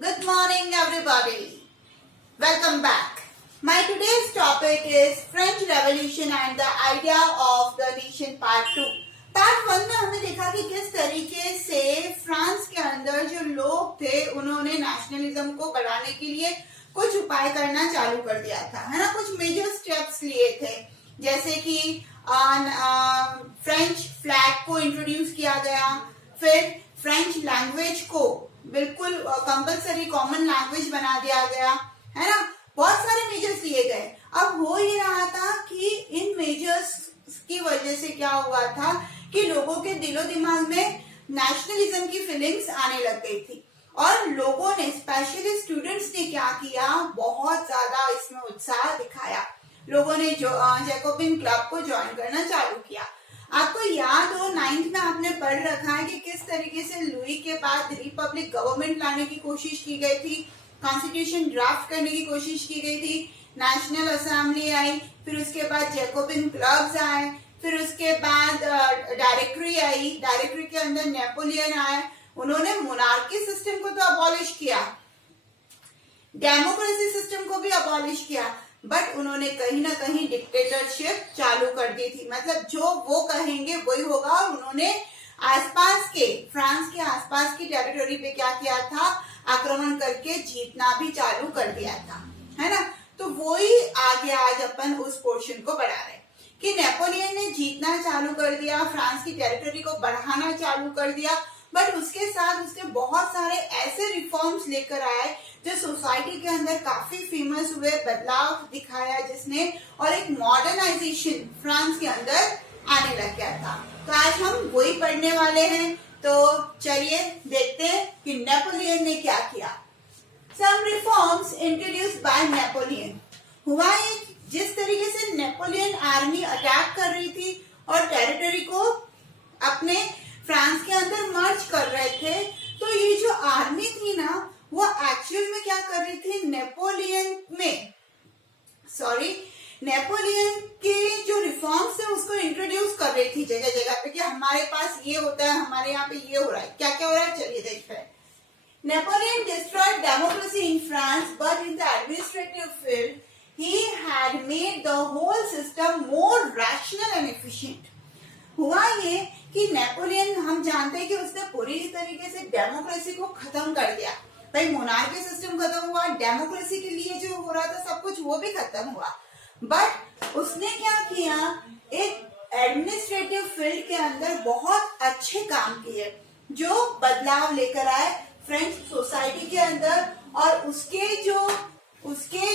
Good morning, everybody. Welcome back. My today's topic is French Revolution and the Idea of the Nation Part 2. Part 1 में हमने देखा कि किस तरीके से फ्रांस के अंदर जो लोग थे उन्होंने नेशनलिज्म को बढ़ाने के लिए कुछ उपाय करना चालू कर दिया था, है ना। कुछ मेजर स्टेप्स लिए थे, जैसे कि फ्रेंच फ्लैग को इंट्रोड्यूस किया गया, फिर फ्रेंच लैंग्वेज को बिल्कुल कंपलसरी कॉमन लैंग्वेज बना दिया गया, है ना। बहुत सारे मेजर्स लिए गए। अब हो ही रहा था कि इन मेजर्स की वजह से क्या हुआ था कि लोगों के दिलो दिमाग में नेशनलिज्म की फीलिंग्स आने लग गई थी और लोगों ने, स्पेशली स्टूडेंट्स ने क्या किया, बहुत ज्यादा इसमें उत्साह दिखाया। लोगों ने जो जैकोबिन क्लब को ज्वाइन करना चालू किया। आपको याद हो 9th में आपने पढ़ रखा है कि किस तरीके से लुई के बाद रिपब्लिक गवर्नमेंट लाने की कोशिश की गई थी, कॉन्स्टिट्यूशन ड्राफ्ट करने की कोशिश की गई थी, नेशनल असेंबली आई, फिर उसके बाद जैकोबिन क्लब्स आए, फिर उसके बाद डायरेक्टरी आई, डायरेक्टरी के अंदर नेपोलियन आए। उन्होंने मोनार्की सिस्टम को तो अबॉलिश किया, डेमोक्रेसी सिस्टम को भी अबॉलिश किया, बट उन्होंने कहीं ना कहीं डिक्टेटरशिप चालू कर दी थी। मतलब जो वो कहेंगे वही होगा। और उन्होंने आसपास के, फ्रांस के आसपास की टेरिटोरी पे क्या किया था, आक्रमण करके जीतना भी चालू कर दिया था, है ना। तो वही आगे आज अपन उस पोर्शन को बढ़ा रहे कि नेपोलियन ने जीतना चालू कर दिया, फ्रांस की टेरिटोरी को बढ़ाना चालू कर दिया, बट उसके साथ उसके बहुत सारे ऐसे रिफॉर्म्स लेकर आए जो सोसाइटी के अंदर काफी फेमस हुए, बदलाव दिखाया जिसने, और एक मॉडर्नाइजेशन फ्रांस के अंदर आने लग गया था। तो आज हम वही पढ़ने वाले हैं। तो चलिए देखते हैं कि नेपोलियन ने क्या किया। Some reforms introduced by Napoleon. हुआ ये, जिस तरीके से नेपोलियन आर्मी अटैक कर रही थी और टेरिटरी को अपने फ्रांस के अंदर मर्ज कर रहे थे, तो ये जो आर्मी थी ना, वो एक्चुअल में क्या कर रही थी, नेपोलियन के जो रिफॉर्म्स थे उसको इंट्रोड्यूस कर रही थी जगह जगह पे कि हमारे पास ये होता है, हमारे यहाँ पे ये हो रहा है। क्या क्या हो रहा है, चलिए देखते हैं। Napoleon destroyed democracy in France, but in the administrative field, he had made the whole system more rational and efficient. हुआ ये कि नेपोलियन, हम जानते हैं कि उसने पूरी तरीके से डेमोक्रेसी को खत्म कर दिया। भाई मोनार्की सिस्टम खत्म हुआ, डेमोक्रेसी के लिए जो हो रहा था सब कुछ वो भी खत्म हुआ, बट उसने क्या किया, एक एडमिनिस्ट्रेटिव फील्ड के अंदर बहुत अच्छे काम किए जो बदलाव लेकर आए फ्रेंच सोसाइटी के अंदर। और उसके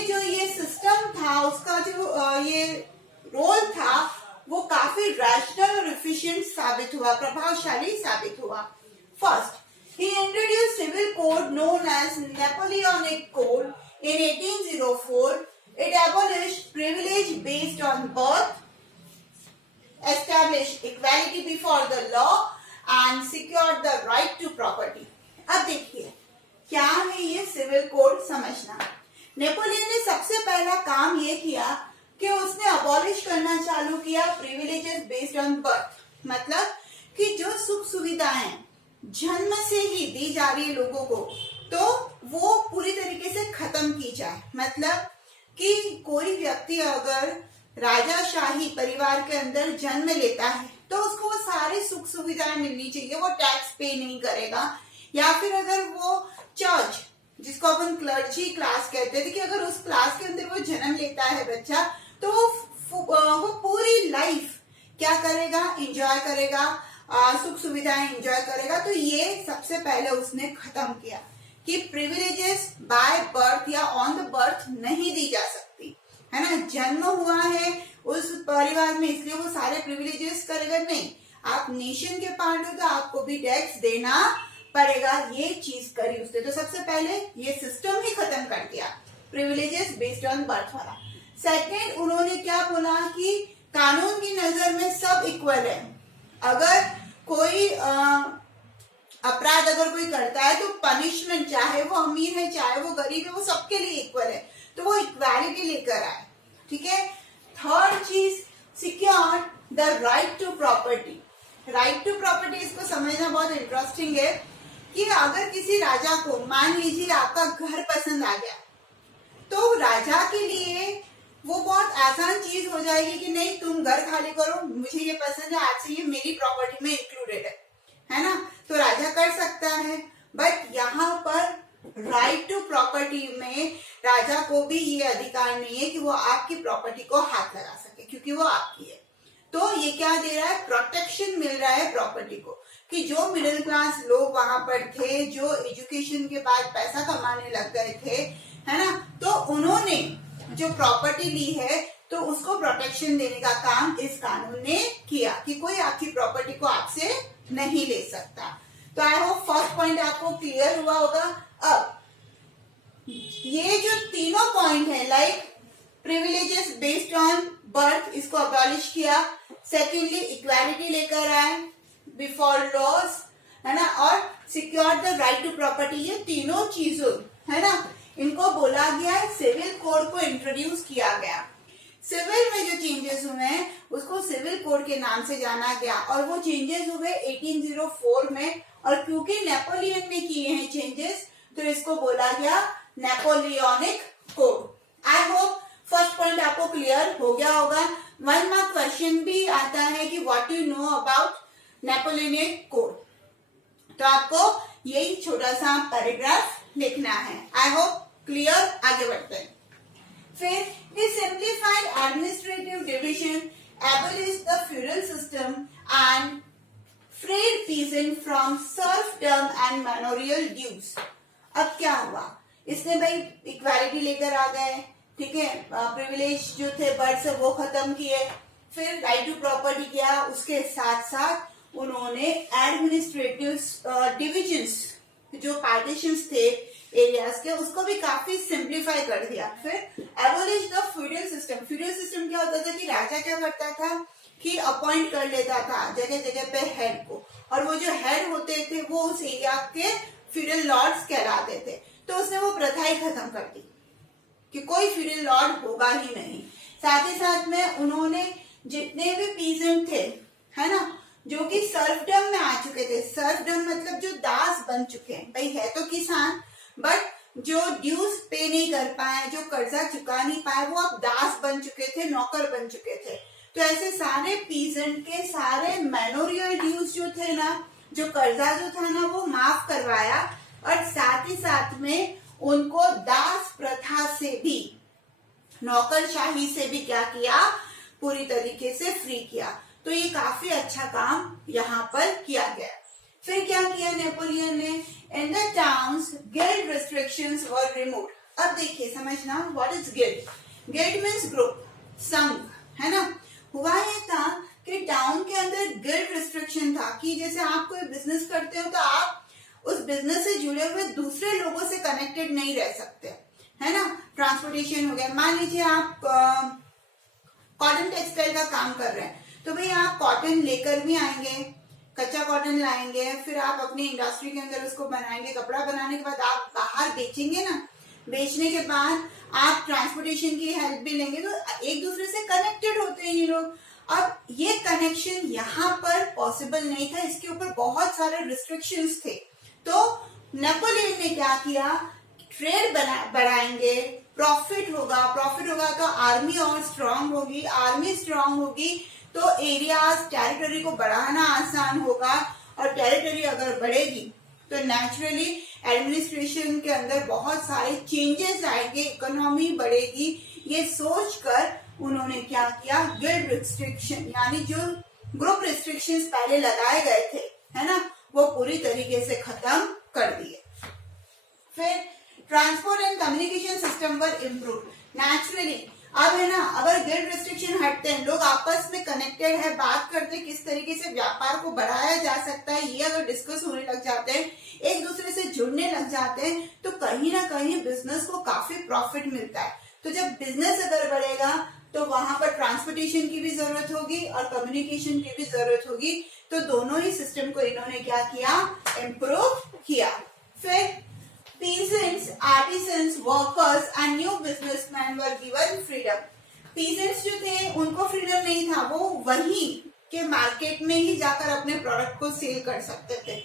जो ये सिस्टम था, उसका जो ये रोल था, वो काफी रैशनल और एफिशिएंट साबित हुआ, प्रभावशाली साबित हुआ। First, he introduced civil code known as Napoleonic Code in 1804. It abolished privilege based on birth, established equality before the law, and secured the right to property. अब देखिए क्या है ये सिविल कोड समझना। नेपोलियन ने सबसे पहला काम ये किया कि उसने अबॉलिश करना चालू किया प्रिविलेजेस बेस्ड ऑन बर्थ। मतलब कि जो सुख सुविधाएं जन्म से ही दी जा रही है लोगों को, तो वो पूरी तरीके से खत्म की जाए। मतलब कि कोई व्यक्ति अगर राजाशाही परिवार के अंदर जन्म लेता है तो उसको वो सारी सुख सुविधाएं मिलनी चाहिए, वो टैक्स पे नहीं करेगा। या फिर अगर वो चर्च, जिसको अपन क्लर्जी क्लास कहते थे, कि अगर उस क्लास के अंदर वो जन्म लेता है बच्चा, तो वो पूरी लाइफ क्या करेगा, एंजॉय करेगा, सुख सुविधाएं एंजॉय करेगा। तो ये सबसे पहले उसने खत्म किया कि प्रिविलेजेस बाय बर्थ या ऑन द बर्थ नहीं दी जा सकती, है ना। जन्म हुआ है उस परिवार में इसलिए वो सारे प्रिविलेजेस करेगा, नहीं। आप नेशन के पार्ट हो तो आपको भी टैक्स देना पड़ेगा, ये चीज करी उसने। तो सबसे पहले ये सिस्टम ही खत्म कर दिया, प्रिविलेजेस बेस्ड ऑन बर्थ वाला। सेकेंड, उन्होंने क्या बोला कि कानून की नजर में सब इक्वल है। अगर कोई अपराध अगर कोई करता है तो पनिशमेंट, चाहे वो अमीर है चाहे वो गरीब है, वो सबके लिए इक्वल है। तो वो इक्वालिटी लेकर आए, ठीक है। थर्ड चीज, secure the right to property. Right to property, इसको समझना बहुत इंटरेस्टिंग है कि अगर किसी राजा को मान लीजिए आपका घर पसंद आ गया, तो राजा के लिए वो बहुत आसान चीज हो जाएगी कि नहीं तुम घर खाली करो, मुझे ये पसंद है, आज से ये मेरी प्रॉपर्टी में इंक्लूडेड है ना, तो राजा कर सकता है। बट यहाँ पर राइट टू प्रॉपर्टी में राजा को भी ये अधिकार नहीं है कि वो आपकी प्रॉपर्टी को हाथ लगा सके, क्योंकि वो आपकी है। तो ये क्या दे रहा है, प्रोटेक्शन मिल रहा है प्रॉपर्टी को, कि जो मिडिल क्लास लोग वहां पर थे, जो एजुकेशन के बाद पैसा कमाने लग गए थे, है ना, तो उन्होंने जो प्रॉपर्टी ली है तो उसको प्रोटेक्शन देने का काम इस कानून ने किया कि कोई आपकी प्रॉपर्टी को आपसे नहीं ले सकता। तो आई होप फर्स्ट पॉइंट आपको क्लियर हुआ होगा। अब ये जो तीनों पॉइंट है, like privileges based on birth, इसको अबॉलिश किया। सेकेंडली इक्वालिटी लेकर आए बिफोर लॉज, है ना, और secure the right to property, ये तीनों चीजों, है ना, इनको बोला गया है, सिविल कोड को इंट्रोड्यूस किया गया। सिविल में जो चेंजेस हुए हैं उसको सिविल कोड के नाम से जाना गया, और वो चेंजेस हुए 1804 में, और क्योंकि नेपोलियन ने किए हैं चेंजेस तो इसको बोला गया नेपोलियनिक कोड। आई होप फर्स्ट पॉइंट आपको क्लियर हो गया होगा। 1 मार्क क्वेश्चन भी आता है कि what you know about Napoleonic code, तो आपको यही छोटा सा पैराग्राफ लिखना है। आई होप क्लियर, आगे बढ़ते हैं। फिर we simplified administrative division, abolished the feudal system and freed peasants from serfdom and manorial dues। अब क्या हुआ, इसने भाई इक्वालिटी लेकर आ गए, ठीक है, प्रिविलेज जो थे बर्थ से वो खत्म किए, फिर राइट टू प्रॉपर्टी किया, उसके साथ साथ उन्होंने एडमिनिस्ट्रेटिव डिविजन्स, जो पार्टीशंस थे एरियाज के, उसको भी काफी सिंप्लीफाई कर दिया। फिर abolish the feudal system. Feudal system क्या होता था कि राजा क्या करता था कि अपॉइंट कर लेता था जगह जगह पे हेड को, और वो जो हेड होते थे वो उस एरिया के फ्यूडल लॉर्ड्स कहलाते थे। तो उसने वो प्रथा ही खत्म कर दी कि कोई फ्यूडल लॉर्ड होगा ही नहीं। साथ ही साथ में उन्होंने जितने भी पीजेंट थे, है ना, जो कि सर्फडम में आ चुके थे, सर्फडम मतलब जो दास बन चुके हैं, भाई है तो किसान बट जो ड्यूज पे नहीं कर पाए, जो कर्जा चुका नहीं पाए, वो अब दास बन चुके थे, नौकर बन चुके थे। तो ऐसे सारे पीजेंट के सारे मैनोरियल ड्यूज जो थे ना, जो कर्जा जो था ना, वो माफ करवाया, और साथ ही साथ में उनको दास प्रथा से भी, नौकरशाही से भी क्या किया, पूरी तरीके से फ्री किया। तो ये काफी अच्छा काम यहाँ पर किया गया। फिर क्या किया नेपोलियन ने, in the towns guild restrictions were removed. अब देखिए समझना, what is guild. Guild means group, संघ, है ना। हुआ ये था कि टाउन के अंदर गिल्ड रिस्ट्रिक्शन था कि जैसे आप कोई बिजनेस करते हो तो आप उस बिजनेस से जुड़े हुए दूसरे लोगों से कनेक्टेड नहीं रह सकते, है ना। ट्रांसपोर्टेशन हो गया, मान लीजिए आप कॉटन टेक्सटाइल का काम कर रहे हैं, तो भाई आप कॉटन लेकर भी आएंगे, कच्चा कॉटन लाएंगे, फिर आप अपनी इंडस्ट्री के अंदर उसको बनाएंगे, कपड़ा बनाने के बाद आप बाहर बेचेंगे ना, बेचने के बाद आप ट्रांसपोर्टेशन की हेल्प भी लेंगे, तो एक दूसरे से कनेक्टेड होते हैं ये लोग। अब ये कनेक्शन यहाँ पर पॉसिबल नहीं था, इसके ऊपर बहुत सारे रिस्ट्रिक्शंस थे। तो नेपोलियन ने क्या किया, ट्रेड बढ़ाएंगे, प्रॉफिट होगा तो आर्मी और स्ट्रांग होगी, आर्मी स्ट्रांग होगी तो एरियाज, टेरिटरी को बढ़ाना आसान होगा, और टेरिटरी अगर बढ़ेगी तो नेचुरली एडमिनिस्ट्रेशन के अंदर बहुत सारे चेंजेस आएंगे, इकोनॉमी बढ़ेगी। ये सोचकर उन्होंने क्या किया, गिल्ड रिस्ट्रिक्शन यानी जो ग्रुप रिस्ट्रिक्शंस पहले लगाए गए थे, है ना, वो पूरी तरीके से खत्म कर दिए। फिर transport and communication system were improve. Naturally अब है ना, अगर गिल्ड रिस्ट्रिक्शन हटते हैं, लोग आपस में कनेक्टेड है, बात करते हैं किस तरीके से व्यापार को बढ़ाया जा सकता है, ये अगर डिस्कस होने लग जाते हैं, एक दूसरे से जुड़ने लग जाते हैं, तो कहीं ना कहीं बिजनेस को काफी प्रॉफिट मिलता है। तो जब बिजनेस अगर बढ़ेगा तो वहां पर ट्रांसपोर्टेशन की भी जरूरत होगी और कम्युनिकेशन की भी जरूरत होगी। तो दोनों ही सिस्टम को इन्होंने क्या किया, इम्प्रूव किया। फिर peasants, artisans, workers and new businessmen were given freedom। peasants जो थे उनको फ्रीडम नहीं था, वो वहीं के मार्केट में ही जाकर अपने प्रोडक्ट को सेल कर सकते थे।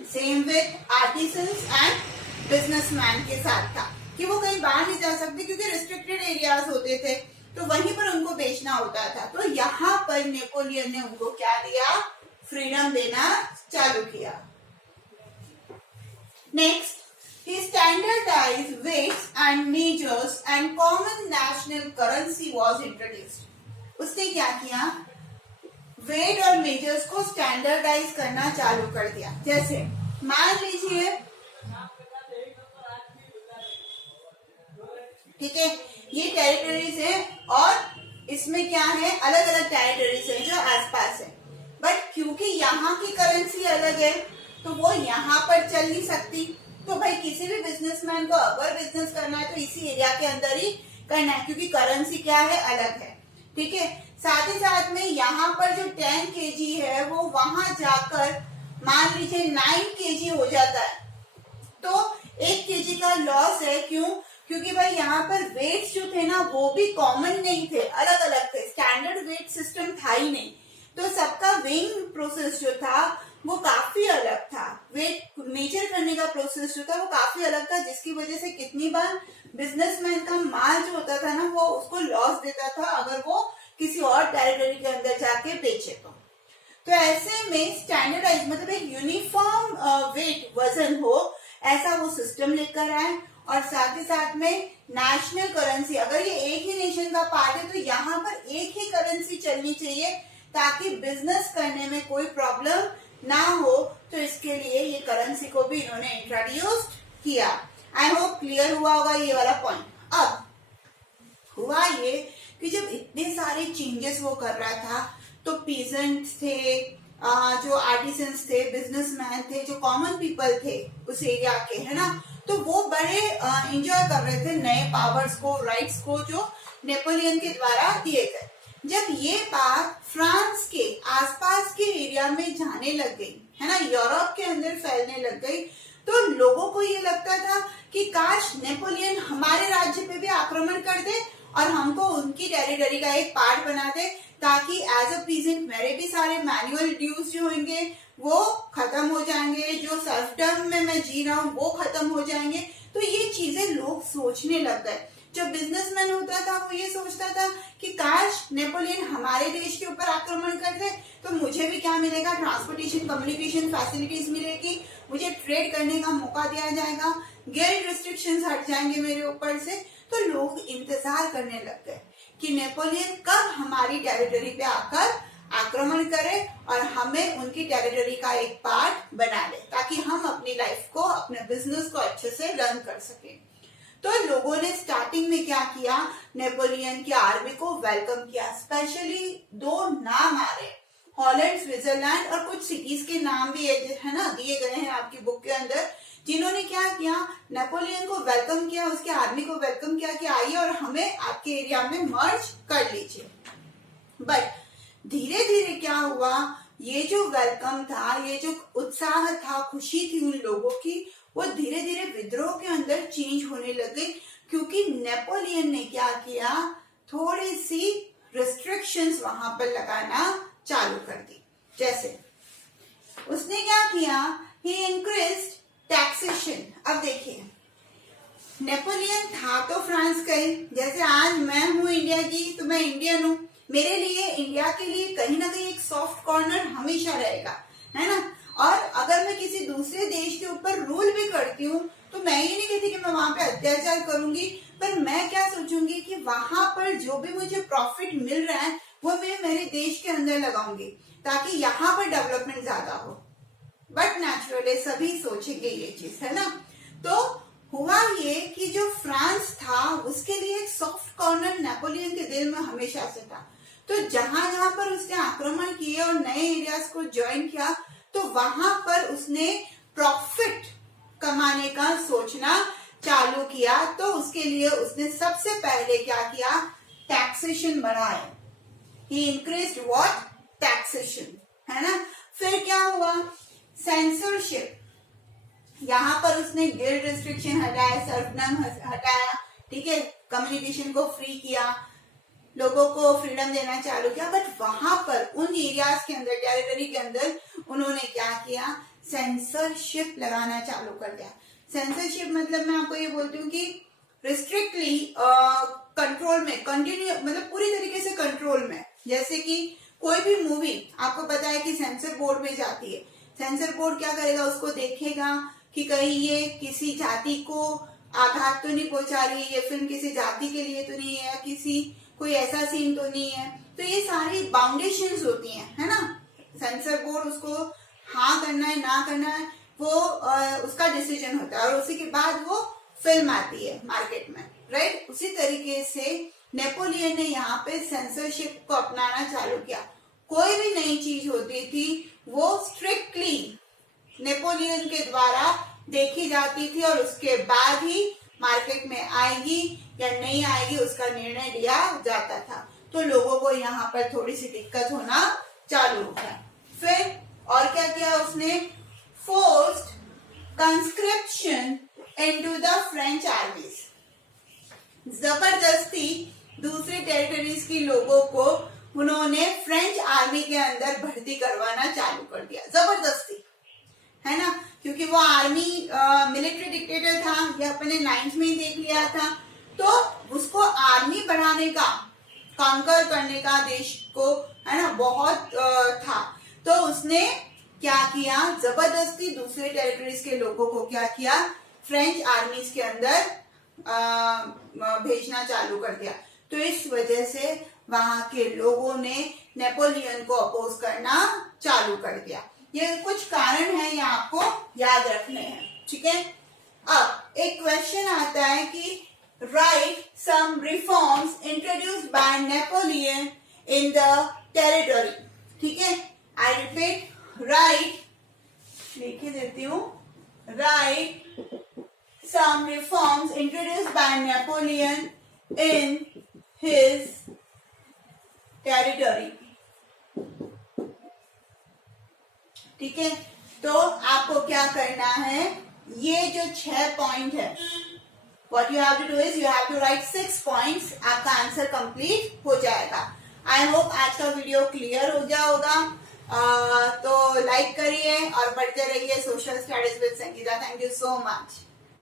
Same with artisans and businessman के साथ था कि वो कहीं बाहर नहीं जा सकते क्योंकि रिस्ट्रिक्टेड एरियाज होते थे, तो वहीं पर उनको बेचना होता था। तो यहाँ पर नेपोलियन ने उनको क्या दिया, फ्रीडम देना चालू किया। Next, he standardized weights and measures and common national currency was introduced. उसने क्या किया, वेट और मेजर्स को स्टैंडर्डाइज करना चालू कर दिया। जैसे मान लीजिए, ठीक है, ये टेरिटरीज है और इसमें क्या है, अलग अलग टेरिटरीज है जो आसपास है, बट क्योंकि यहाँ की करेंसी अलग है तो वो यहाँ पर चल नहीं सकती। तो भाई किसी भी बिजनेसमैन को अगर बिजनेस करना है तो इसी एरिया के अंदर ही करना है क्योंकि करेंसी क्या है, अलग है। ठीक है, साथ ही साथ में यहाँ पर जो 10 kg है वो वहां जाकर मान लीजिए 9 kg हो जाता है, तो 1 kg का लॉस है। क्यों? क्योंकि भाई यहाँ पर वेट्स जो थे ना वो भी कॉमन नहीं थे, अलग अलग थे, स्टैंडर्ड वेट सिस्टम था ही नहीं, तो सबका वेइंग प्रोसेस जो था वो काफी अलग था, वेट मेजर करने का प्रोसेस जो था वो काफी अलग था, जिसकी वजह से कितनी बार बिजनेसमैन का माल जो होता था ना वो उसको लॉस देता था अगर वो किसी और टेरिटरी के अंदर जाके बेचे तो ऐसे में स्टैंडर्डाइज मतलब एक यूनिफॉर्म वेट वजन हो, ऐसा वो सिस्टम लेकर आए। और साथ ही साथ में नेशनल करेंसी, अगर ये एक ही नेशन का पार्ट है तो यहाँ पर एक ही करेंसी चलनी चाहिए ताकि बिजनेस करने में कोई प्रॉब्लम ना हो, तो इसके लिए ये करेंसी को भी इन्होंने इंट्रोड्यूस किया। आई होप क्लियर हुआ होगा ये वाला पॉइंट। अब हुआ ये कि जब इतने सारे चेंजेस वो कर रहा था तो पीजेंट्स थे, जो आर्टिसंस थे, बिजनेसमैन थे, जो कॉमन पीपल थे उस एरिया के, है ना, तो वो बड़े एंजॉय कर रहे थे नए पावर्स को, राइट्स को जो नेपोलियन के द्वारा दिए गए। जब ये बात फ्रांस के आसपास के एरिया में जाने लग गई, है ना, यूरोप के अंदर फैलने लग गई, तो लोगों को ये लगता था कि काश नेपोलियन हमारे राज्य पे भी आक्रमण कर दे और हमको उनकी टेरिटरी का एक पार्ट बना दे, ताकि एज अ पीजेंट मेरे भी सारे मैनुअल ड्यूज जो होंगे वो खत्म हो जाएंगे, जो सर्फडम में मैं जी रहा हूँ वो खत्म हो जाएंगे। तो ये चीजें लोग सोचने लग गए। जो बिजनेसमैन होता था वो ये सोचता था कि काश नेपोलियन हमारे देश के ऊपर आक्रमण कर दे तो मुझे भी क्या मिलेगा, ट्रांसपोर्टेशन, कम्युनिकेशन फैसिलिटीज मिलेगी, मुझे ट्रेड करने का मौका दिया जाएगा, गिल्ड रिस्ट्रिक्शंस हट जाएंगे मेरे ऊपर से। तो लोग इंतजार करने लग गए कि नेपोलियन कब हमारी टेरिटरी पे आकर आक्रमण करे और हमें उनकी टेरिटरी का एक पार्ट बना ले, ताकि हम अपनी लाइफ को, अपने बिजनेस को अच्छे से रन कर सके। तो लोगों ने स्टार्टिंग में क्या किया, नेपोलियन की आर्मी को वेलकम किया। स्पेशली 2 नाम आ रहे, हॉलैंड, स्विट्जरलैंड और कुछ सिटीज के नाम भी है ना दिए गए हैं आपकी बुक के अंदर, जिन्होंने क्या किया, नेपोलियन को वेलकम किया, उसके आर्मी को वेलकम किया कि आइए और हमें आपके एरिया में मर्ज कर लीजिए। बट धीरे धीरे क्या हुआ, ये जो वेलकम था, ये जो उत्साह था, खुशी थी उन लोगों की, वो धीरे धीरे विद्रोह के अंदर चेंज होने लग गई, क्योंकि नेपोलियन ने क्या किया, थोड़ी सी रिस्ट्रिक्शंस वहां पर लगाना चालू कर दी। जैसे उसने क्या किया, ही इंक्रीज्ड टैक्सेशन। अब देखिए, नेपोलियन था तो फ्रांस का ही, जैसे आज मैं हूँ इंडिया की तो मैं इंडियन हूँ, मेरे लिए इंडिया के लिए कहीं ना कहीं एक सॉफ्ट कॉर्नर हमेशा रहेगा, है ना। और अगर मैं किसी दूसरे देश के ऊपर रूल भी करती हूँ तो मैं ये नहीं कहती कि मैं वहां पे अत्याचार करूंगी, पर मैं क्या सोचूंगी कि वहां पर जो भी मुझे प्रॉफिट मिल रहा है वो मैं मेरे देश के अंदर लगाऊंगी ताकि यहाँ पर डेवलपमेंट ज्यादा हो। बट नेचुरली सभी सोचेंगे ये चीज, है ना। तो हुआ ये कि जो फ्रांस था उसके लिए एक सॉफ्ट कॉर्नर नेपोलियन के दिल में हमेशा से था। तो जहां जहां पर उसने आक्रमण किए और नए एरियाज को ज्वाइन किया तो वहां पर उसने प्रॉफिट कमाने का सोचना चालू किया। तो उसके लिए उसने सबसे पहले क्या किया, टैक्सेशन बढ़ाया। ही इंक्रीज्ड व्हाट, टैक्सेशन, है ना। फिर क्या हुआ, सेंसरशिप, यहाँ पर उसने गिल्ड रिस्ट्रिक्शन हटाया, सर्वनाम हटाया, ठीक है, कम्युनिकेशन को फ्री किया, लोगों को फ्रीडम देना चालू किया। बट वहां पर उन एरियाज के अंदर, टेरिटरी के अंदर उन्होंने क्या किया, सेंसरशिप लगाना चालू कर दिया। सेंसरशिप मतलब मैं आपको ये बोलती हूँ कि रिस्ट्रिक्टली कंट्रोल में, कंटिन्यू मतलब पूरी तरीके से कंट्रोल में। जैसे कि कोई भी मूवी आपको पता है कि सेंसर बोर्ड में जाती है, सेंसर बोर्ड क्या करेगा, उसको देखेगा कि कहीं ये किसी जाति को आघात तो नहीं पहुंचा रही है, ये फिल्म किसी जाति के लिए तो नहीं है, या किसी कोई ऐसा सीन तो नहीं है। तो ये सारी बाउंडेशंस होती हैं, है ना। सेंसर बोर्ड उसको हाँ करना है ना करना है वो उसका डिसीजन होता है, और उसी के बाद वो फिल्म आती है मार्केट में, राइट। उसी तरीके से नेपोलियन ने यहाँ पे सेंसरशिप को अपनाना चालू किया। कोई भी नई चीज होती थी वो स्ट्रिक्टली नेपोलियन के द्वारा देखी जाती थी, और उसके बाद ही मार्केट में आएगी या नहीं आएगी उसका निर्णय लिया जाता था। तो लोगों को यहाँ पर थोड़ी सी दिक्कत होना चालू हो गया। फिर और क्या किया उसने, forced conscription into the French आर्मीज। जबरदस्ती दूसरे टेरिटरीज के लोगों को उन्होंने फ्रेंच आर्मी के अंदर भर्ती करवाना चालू कर दिया, जबरदस्ती, है ना। क्योंकि वो आर्मी मिलिट्री डिक्टेटर था, ये अपने 9th में ही देख लिया था। तो उसको आर्मी बढ़ाने का, कॉन्कर करने का देश को, है ना, बहुत था। तो उसने क्या किया, जबरदस्ती दूसरे टेरिटरीज के लोगों को क्या किया, फ्रेंच आर्मीज के अंदर भेजना चालू कर दिया। तो इस वजह से वहां के लोगों ने नेपोलियन को अपोज करना चालू कर दिया। ये कुछ कारण है, ये आपको याद रखने हैं, ठीक है। अब एक क्वेश्चन आता है कि write some reforms introduced by Napoleon in the territory, ठीक है। आई रिपीट, राइट, लिख देती हूँ, write some reforms introduced by Napoleon in his territory, ठीक है। तो आपको क्या करना है, ये जो 6 पॉइंट है, what you have to do is you have to write 6 points, आपका आंसर कंप्लीट हो जाएगा। आई होप आज का वीडियो क्लियर हो गया होगा। तो लाइक करिए और पढ़ते रहिए social studies with Sangeeta. Thank you so much.